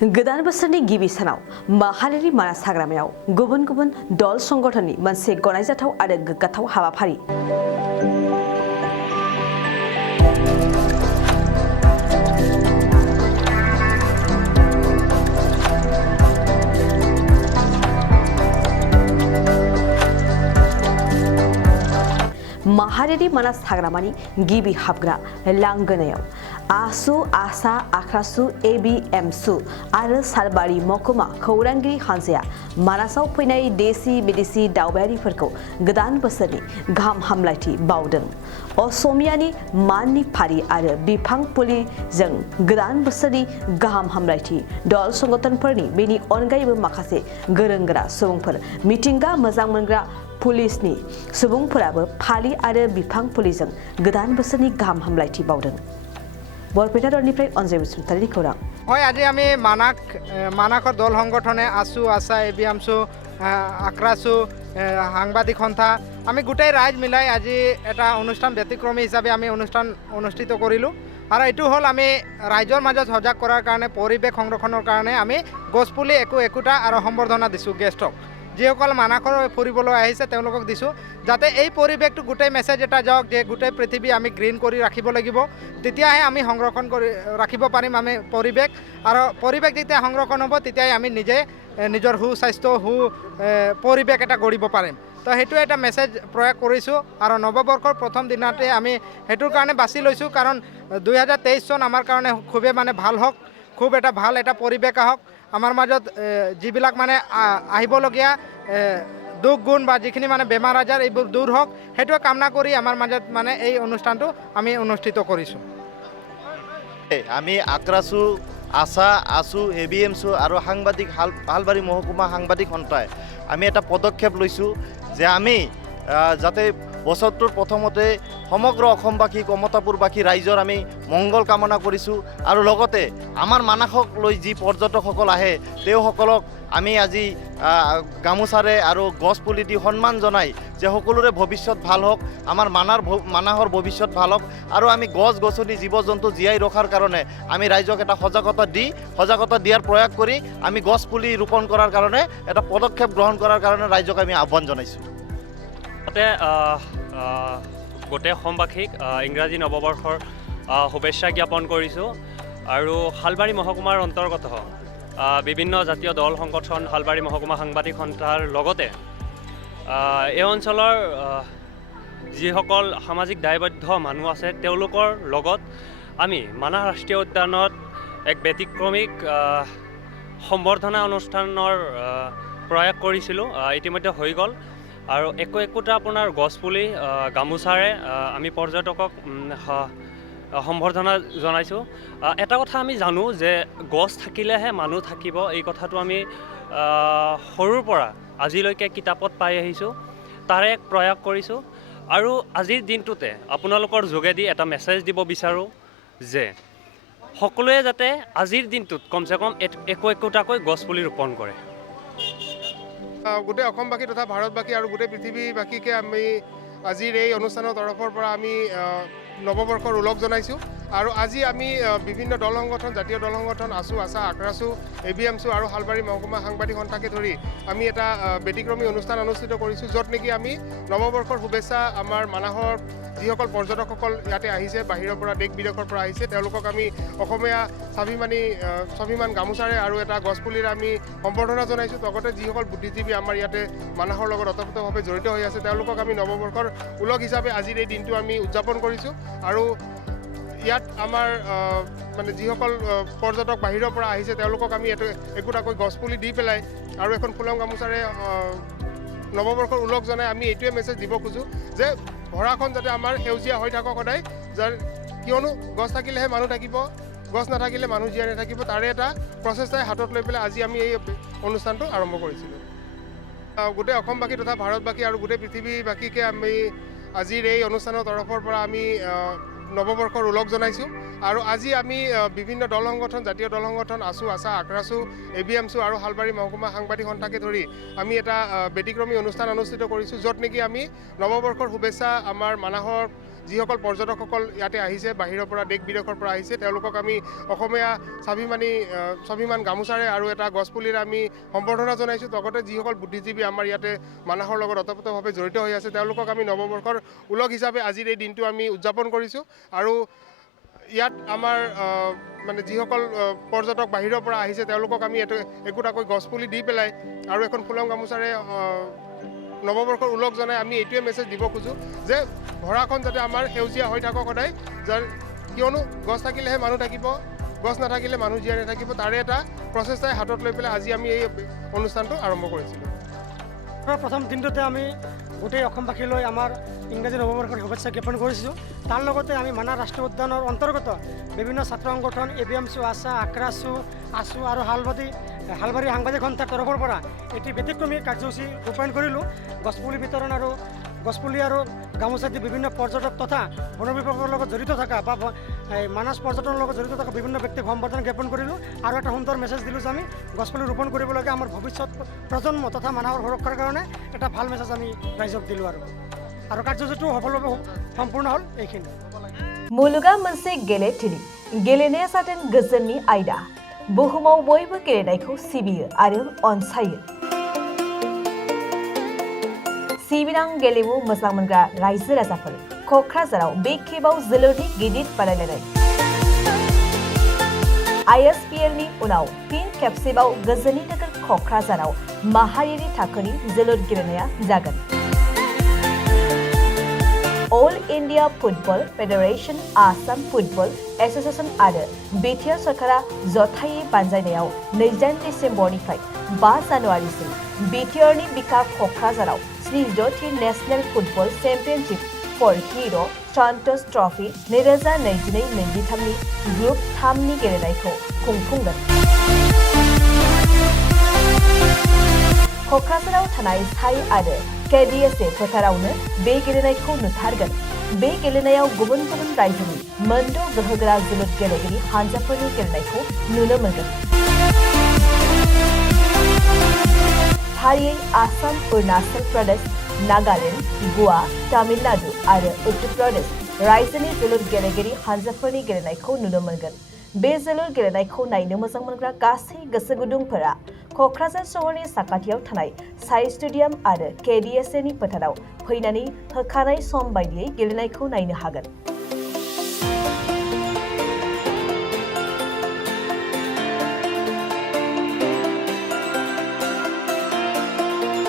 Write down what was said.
गोदान बोसोरनि गिबि सानाव माहारियारि मानास हाग्रामायाव गुबुन गुबुन दल संगठननि मोनसे गनायजाथाव आरो गोग्गाथाव हाबाफारि माहारियारि मानास हाग्रामानि गिबि हाबग्रा लांगोनायाव आसु आसा आख्रासु एबिएमसु आरो सालबारि महकुमा खौरांगिरि हानजाया मानासाव फैनाय देशी विदेशी दावबायारिफोरखौ गोदान बोसोरनि गाहाम हामलायथि बावदों। असमियानि माननि फारि आरो बिफां फुलिजों गोदान बोसोरनि गाहाम हामलायथि दल संगठनफोरनि बेनि अनगायैबो माखासे गोरों गोरा सुबुंफोर मिथिंगा मोजां मोनग्रा पुलिसनि सुबुंफोराबो फालि आरो बिफां फुलिजों गोदान बोसोरनि गाहाम हामलायथि बावदों। बरपेटा दलनिफ्राय अनजय बसुमतारिनि खौरां। হয় আজি আমি মানাকৰ দল সংগঠনে আছু আছা এবিএমছু আক্ৰাছু সাংবাদিক সন্থা আমি গোটেই ৰাইজ মিলাই আজি এটা অনুষ্ঠান ব্যতিক্ৰমী হিচাপে আমি অনুষ্ঠান অনুষ্ঠিত কৰিলোঁ আৰু এইটো হ'ল আমি ৰাইজৰ মাজত সজাগ কৰাৰ কাৰণে পৰিৱেশ সংৰক্ষণৰ কাৰণে আমি গছপুলি একোটা আৰু সম্বৰ্ধনা দিছোঁ গেষ্টক যিসকল মানাকৰ ফুৰিবলৈ আহিছে তেওঁলোকক দিছোঁ যাতে এই পৰিৱেশটো গোটেই মেছেজ এটা যাওক যে গোটেই পৃথিৱী আমি গ্ৰীণ কৰি ৰাখিব লাগিব তেতিয়াহে আমি সংৰক্ষণ কৰি ৰাখিব পাৰিম আমি পৰিৱেশ আৰু পৰিৱেশ যেতিয়া সংৰক্ষণ হ'ব তেতিয়াই আমি নিজে নিজৰ সুস্বাস্থ্য পৰিৱেশ এটা গঢ়িব পাৰিম তো সেইটো এটা মেছেজ প্ৰয়োগ কৰিছোঁ আৰু নৱবৰ্ষৰ প্ৰথম দিনাতে আমি সেইটোৰ কাৰণে বাছি লৈছোঁ কাৰণ 2023 চন আমাৰ কাৰণে খুবেই মানে ভাল হওক খুব এটা ভাল এটা পৰিৱেশ আহক আমাৰ মাজত যিবিলাক মানে আহিবলগীয়া দুখ গুণ বা যিখিনি মানে বেমাৰ আজাৰ এইবোৰ দূৰ হওক সেইটো কামনা কৰি আমাৰ মাজত মানে এই অনুষ্ঠানটো আমি অনুষ্ঠিত কৰিছোঁ। আমি আক্ৰাছু আছা আছু এবিএমছু আৰু সাংবাদিক হালবাৰী মহকুমা সাংবাদিক সন্থাই আমি এটা পদক্ষেপ লৈছোঁ যে আমি যাতে বছৰটোৰ প্ৰথমতে সমগ্ৰ অসমবাসী কমতাপুৰবাসী ৰাইজৰ আমি মংগল কামনা কৰিছোঁ আৰু লগতে আমাৰ মানাসক লৈ যি পৰ্যটকসকল আহে তেওঁসকলক আমি আজি গামোচাৰে আৰু গছ পুলি দি সন্মান জনাই যে সকলোৰে ভৱিষ্যত ভাল হওক আমাৰ মানাহৰ ভৱিষ্যত ভাল হওক আৰু আমি গছ গছনি জীৱ জন্তু জীয়াই ৰখাৰ কাৰণে আমি ৰাইজক এটা সজাগতা দিয়াৰ প্ৰয়াস কৰি আমি গছ পুলি ৰোপণ কৰাৰ কাৰণে এটা পদক্ষেপ গ্ৰহণ কৰাৰ কাৰণে ৰাইজক আমি আহ্বান জনাইছোঁ। গোটেই অসমবাসীক ইংৰাজী নৱবৰ্ষৰ শুভেচ্ছা জ্ঞাপন কৰিছোঁ আৰু শালবাৰী মহকুমাৰ অন্তৰ্গত বিভিন্ন জাতীয় দল সংগঠন শালবাৰী মহকুমা সাংবাদিক সন্থাৰ লগতে এই অঞ্চলৰ যিসকল সামাজিক দায়বদ্ধ মানুহ আছে তেওঁলোকৰ লগত আমি মানাহ ৰাষ্ট্ৰীয় উদ্যানত এক ব্যতিক্ৰমিক সম্বৰ্ধনা অনুষ্ঠানৰ প্ৰয়াস কৰিছিলোঁ ইতিমধ্যে হৈ গ'ল আৰু একোটা আপোনাৰ গছপুলি গামোচাৰে আমি পৰ্যটকক সম্বৰ্ধনা জনাইছোঁ। এটা কথা আমি জানো যে গছ থাকিলেহে মানুহ থাকিব এই কথাটো আমি সৰুৰ পৰা আজিলৈকে কিতাপত পাই আহিছোঁ তাৰে এক প্ৰয়াস কৰিছোঁ আৰু আজিৰ দিনটোতে আপোনালোকৰ যোগেদি এটা মেছেজ দিব বিচাৰোঁ যে সকলোৱে যাতে আজিৰ দিনটোত কমচে কম একোটাকৈ গছপুলি ৰোপণ কৰে। গোটেই অসমবাসী তথা ভাৰতবাসী আৰু গোটেই পৃথিৱীবাসীকে আমি আজিৰ এই অনুষ্ঠানৰ তৰফৰ পৰা আমি নৱবৰ্ষৰ ওলগ জনাইছোঁ আৰু আজি আমি বিভিন্ন দল সংগঠন জাতীয় দল সংগঠন আছু আছা আক্ৰাছু এবিএমছু আৰু শালবাৰী মহকুমা সাংবাদিক সন্থাকে ধৰি আমি এটা ব্যতিক্ৰমী অনুষ্ঠান অনুষ্ঠিত কৰিছোঁ য'ত নেকি আমি নৱবৰ্ষৰ শুভেচ্ছা আমাৰ মানাহৰ যিসকল পৰ্যটকসকল ইয়াতে আহিছে বাহিৰৰ পৰা দেশ বিদেশৰ পৰা আহিছে তেওঁলোকক আমি অসমীয়া স্বাভিমান গামোচাৰে আৰু এটা গছপুলিৰে আমি সম্বৰ্ধনা জনাইছোঁ লগতে যিসকল বুদ্ধিজীৱী আমাৰ ইয়াতে মানাহৰ লগত ওতপ্ৰোতভাৱে জড়িত হৈ আছে তেওঁলোকক আমি নৱবৰ্ষৰ ওলগ হিচাপে আজিৰ এই দিনটো আমি উদযাপন কৰিছোঁ আৰু ইয়াত আমাৰ মানে যিসকল পৰ্যটক বাহিৰৰ পৰা আহিছে তেওঁলোকক আমি একোটাকৈ গছপুলি দি পেলাই আৰু এখন ফুলাম গামোচাৰে নৱবৰ্ষৰ ওলগ জনাই আমি এইটোৱে মেছেজ দিব খোজোঁ যে ভৰাখন যাতে আমাৰ সেউজীয়া হৈ থাকক সদায় কিয়নো গছ থাকিলেহে মানুহ থাকিব গছ নাথাকিলে মানুহ জীয়াই নাথাকিব তাৰে এটা প্ৰচেষ্টাই হাতত লৈ পেলাই আজি আমি এই অনুষ্ঠানটো আৰম্ভ কৰিছিলোঁ। গোটেই অসমবাসী তথা ভাৰতবাসী আৰু গোটেই পৃথিৱীবাসীকে আমি আজিৰ এই অনুষ্ঠানৰ তৰফৰ পৰা আমি নৱবৰ্ষৰ ওলগ জনাইছোঁ আৰু আজি আমি বিভিন্ন দল সংগঠন জাতীয় দল সংগঠন আছু আছা আক্ৰাছু ABMছু আৰু হালবাৰী মহকুমা সাংবাদিক সন্থাকে ধৰি আমি এটা ব্যতিক্ৰমী অনুষ্ঠান অনুষ্ঠিত কৰিছোঁ য'ত নেকি আমি নৱবৰ্ষৰ শুভেচ্ছা আমাৰ মানাহৰ যিসকল পৰ্যটকসকল ইয়াতে আহিছে বাহিৰৰ পৰা দেশ বিদেশৰ পৰা আহিছে তেওঁলোকক আমি অসমীয়া স্বাভিমান গামোচাৰে আৰু এটা গছপুলিৰে আমি সম্বৰ্ধনা জনাইছোঁ লগতে যিসকল বুদ্ধিজীৱী আমাৰ ইয়াতে মানাহৰ লগত ওতপ্ৰোতভাৱে জড়িত হৈ আছে তেওঁলোকক আমি নৱবৰ্ষৰ ওলগ হিচাপে আজিৰ এই দিনটো আমি উদযাপন কৰিছোঁ আৰু ইয়াত আমাৰ মানে যিসকল পৰ্যটক বাহিৰৰ পৰা আহিছে তেওঁলোকক আমি একোটাকৈ গছপুলি দি পেলাই আৰু এখন ফুলাম গামোচাৰে নৱবৰ্ষৰ ওলগ জনাই আমি এইটোৱে মেছেজ দিব খোজোঁ যে ভৰাখন যাতে আমাৰ সেউজীয়া হৈ থাকক সদায় কিয়নো গছ থাকিলেহে মানুহ থাকিব গছ নাথাকিলে মানুহ জীয়াই নাথাকিব তাৰে এটা প্ৰচেষ্টাই হাতত লৈ পেলাই আজি আমি এই অনুষ্ঠানটো আৰম্ভ কৰিছিলোঁ প্ৰথম দিনটোতে আমি গোটেই অসমবাসীলৈ আমাৰ ইংৰাজী নৱবৰ্ষৰ শুভেচ্ছা জ্ঞাপন কৰিছোঁ তাৰ লগতে আমি মানাহ ৰাষ্ট্ৰীয় উদ্যানৰ অন্তৰ্গত বিভিন্ন ছাত্ৰ সংগঠন ABMছু আছা আক্ৰাছু আছু আৰু হালবাৰী সাংবাদিক সন্থাৰ তৰফৰ পৰা এটি ব্যতিক্ৰমী কাৰ্যসূচী ৰূপায়ণ কৰিলোঁ গছপুলি আৰু গামোচা দি বিভিন্ন পৰ্যটক তথা বন বিভাগৰ লগত জড়িত থকা বা মানাহ পৰ্যটনৰ লগত জড়িত থকা বিভিন্ন ব্যক্তিক সম্বৰ্ধনা জ্ঞাপন কৰিলোঁ আৰু এটা সুন্দৰ মেছেজ দিলোঁ যে আমি গছপুলি ৰোপণ কৰিবলগীয়া আমাৰ ভৱিষ্যত প্ৰজন্ম তথা মানাহৰ সুৰক্ষাৰ কাৰণে এটা ভাল মেছেজ আমি ৰাইজক দিলোঁ আৰু কাৰ্যসূচীটো সফলভাৱে সম্পূৰ্ণ হ'ল এইখিনি मुलुगा मोनसे गेलेथिलि गेलेनाया जादों गोजोननि आयदा बुहुमाव बयबो गेलेनायखौ सिबियो आरो अनसायो सिबिनां गेलेमु मोजां मोनग्रा रायजो राजाफोर क'क्राझाराव बे खेबाव जोलुरनि गिदिर बादायलायनाय ISPLनि उनाव फिन खेबसेबाव गोजोननि नोगोर क'क्राझाराव माहारियारि थाखोनि जोलुर गेलेनाया जागोन All India Football Federation Assam Football Association आरो BTR सरकारा जथायै बानजायनायाव 28 डिसेम्बरनिफ्राय 5 जानुवारिसिम BTRनि बिखा क'क्राझाराव 60थि नेशनेल फुटबल चेम्पियनशिप फर हिर' सन्तोष ट्रफि 2022-23नि ग्रुप 3नि गेलेनायखौ खुंफुंगोन क'क्राझाराव थानाय साइ आरो KDSA फोथारावनो बे गेलेनायखौ नुथारगोन बे गेलेनायाव गुबुन गुबुन रायजोनि मोनद' गोहोगोरा जोलुर गेलेगिरि हानजाफोरनि गेलेनायखौ नुनो मोनगोन फारियै आसाम अरुणाचल प्रदेश नागालेण्ड गोवा तामिलनाडु आरो उत्तर प्रदेश रायजोनि जोलुर गेलेगिरि हानजाफोरनि गेलेनायखौ नुनो मोनगोन बे जोलुर गेलेनायखौ नायनो मोजां मोनग्रा गासै गोसो गुदुंफोरा क'क्राझार सहरनि साखाथियाव थानाय साइ स्टेडियाम आरो KDSAनि फोथाराव फैनानै होखानाय सम बायदियै गेलेनायखौ नायनो हागोन